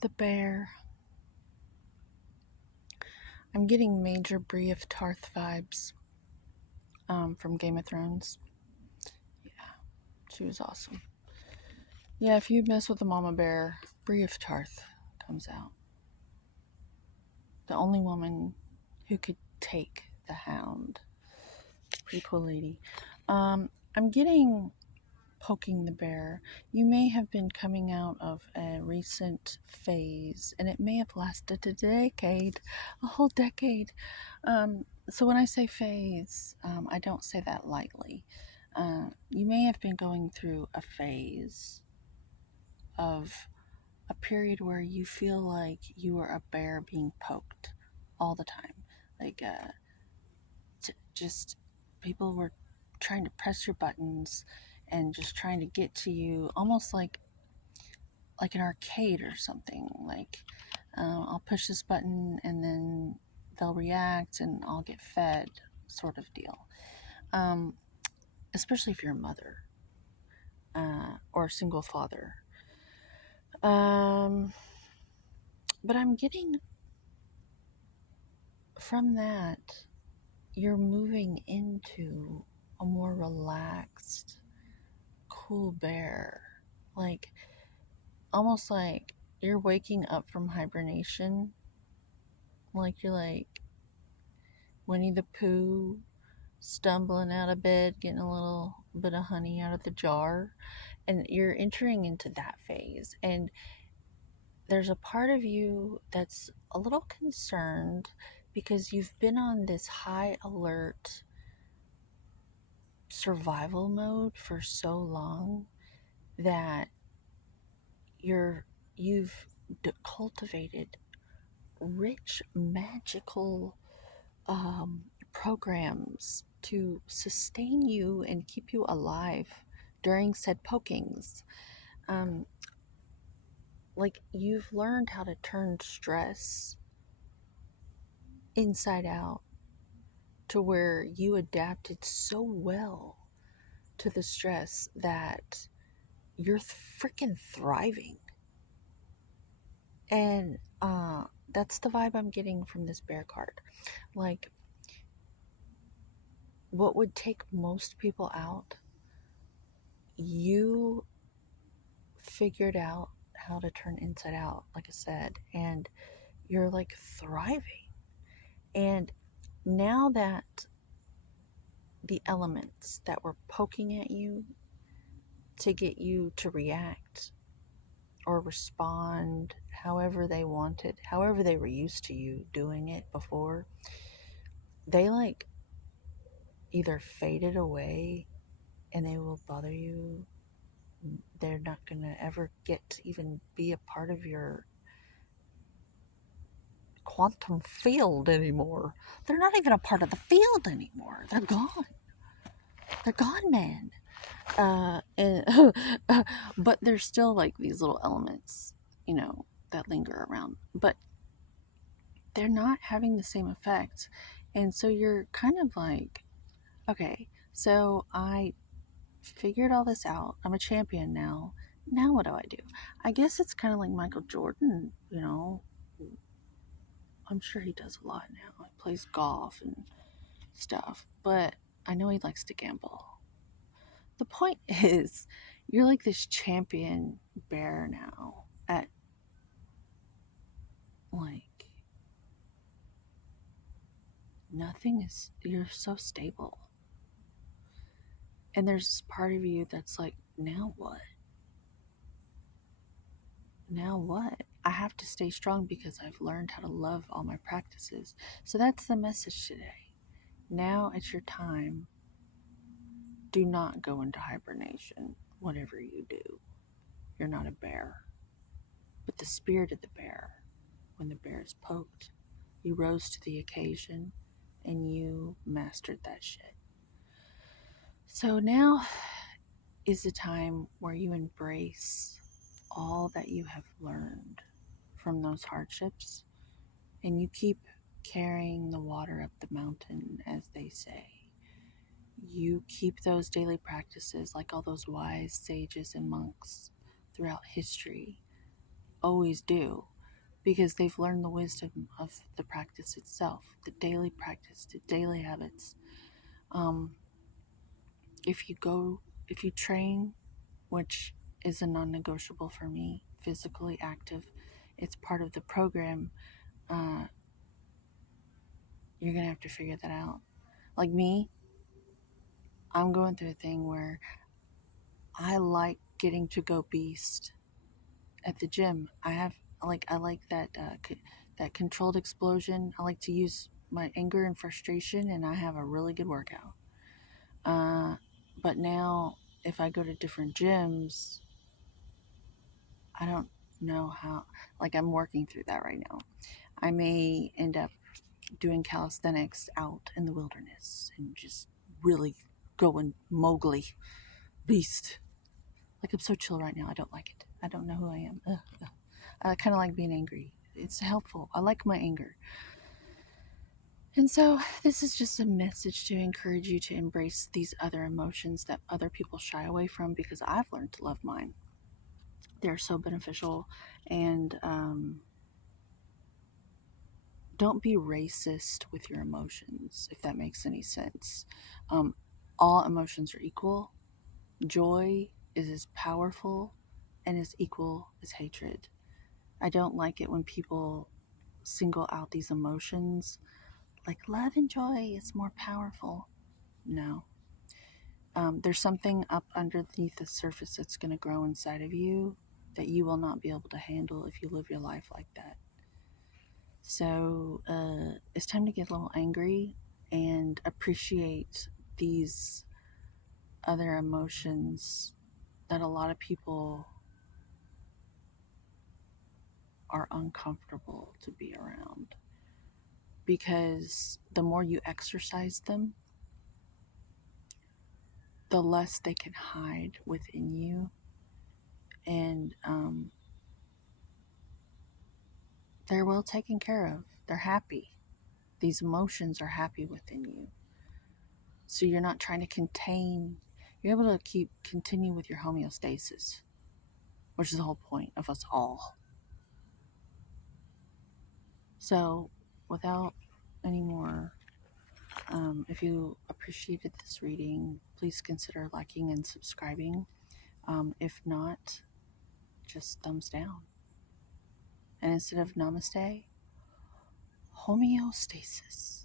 The bear. I'm getting major Brienne of Tarth vibes from Game of Thrones. Yeah, she was awesome. Yeah, if you mess with the mama bear, Brienne of Tarth comes out. The only woman who could take the hound. Pretty cool lady. I'm getting poking the bear. You may have been coming out of a recent phase, and it may have lasted a decade, a whole decade. So when I say phase, I don't say that lightly. You may have been going through a phase of a period where you feel like you are a bear being poked all the time. Like, just people were trying to press your buttons and just trying to get to you, almost like an arcade or something. Like, I'll push this button and then they'll react and I'll get fed, sort of deal. Um, Especially if you're a mother or a single father. But I'm getting from that, you're moving into a more relaxed, cool bear. Like, almost like you're waking up from hibernation. Like you're like Winnie the Pooh stumbling out of bed, getting a little bit of honey out of the jar. And you're entering into that phase. And there's a part of you that's a little concerned because you've been on this high alert survival mode for so long that you've cultivated rich magical programs to sustain you and keep you alive during said pokings. Um, like you've learned how to turn stress inside out to where you adapted so well to the stress that you're freaking thriving. And that's the vibe I'm getting from this bear card. Like, what would take most people out, you figured out how to turn inside out, like I said, and you're like thriving. And now that the elements that were poking at you to get you to react or respond however they wanted, however they were used to you doing it before, they like either faded away and they will bother you. They're not going to ever get to even be a part of your quantum field anymore. They're not even a part of the field anymore. They're gone. They're gone, man. And but there's still like these little elements, that linger around. But they're not having the same effect. And so you're kind of like, okay, so I figured all this out. I'm a champion now. Now what do I do? I guess it's kind of like Michael Jordan, I'm sure he does a lot now. He plays golf and stuff, but I know he likes to gamble. The point is, you're like this champion bear now at like nothing is, you're so stable. And there's this part of you that's like, now what? Now what? I have to stay strong because I've learned how to love all my practices. So that's the message today. Now it's your time. Do not go into hibernation, whatever you do. You're not a bear. But the spirit of the bear, when the bear is poked, you rose to the occasion and you mastered that shit. So now is the time where you embrace all that you have learned from those hardships and you keep carrying the water up the mountain, as they say. You keep those daily practices like all those wise sages and monks throughout history. always do, because they've learned the wisdom of the practice itself, the daily practice, the daily habits. Um, if you go, if you train, which is a non negotiable for me, physically active, it's part of the program, uh, you're going to have to figure that out. Like me, I'm going through a thing where I like getting to go beast at the gym. I like that that controlled explosion. I like to use my anger and frustration, and I have a really good workout. Uh, but now, if I go to different gyms, I don't know how. Like I'm working through that right now. I may end up doing calisthenics out in the wilderness and just really going Mowgli beast. Like I'm so chill right now. I don't like it. I don't know who I am. Ugh, ugh. I kind of like being angry. It's helpful. I like my anger. And so, this is just a message to encourage you to embrace these other emotions that other people shy away from, because I've learned to love mine. They're so beneficial. And don't be racist with your emotions, if that makes any sense. Um, all emotions are equal. Joy is as powerful and as equal as hatred. I don't like it when people single out these emotions like love and joy is more powerful. No. There's something up underneath the surface that's going to grow inside of you that you will not be able to handle if you live your life like that. So it's time to get a little angry and appreciate these other emotions that a lot of people are uncomfortable to be around, because the more you exercise them, the less they can hide within you. And they're well taken care of. They're happy. These emotions are happy within you. So you're not trying to contain, you're able to continue with your homeostasis, which is the whole point of us all. So, without any more, if you appreciated this reading, please consider liking and subscribing. If not, just thumbs down. And instead of namaste, homeostasis.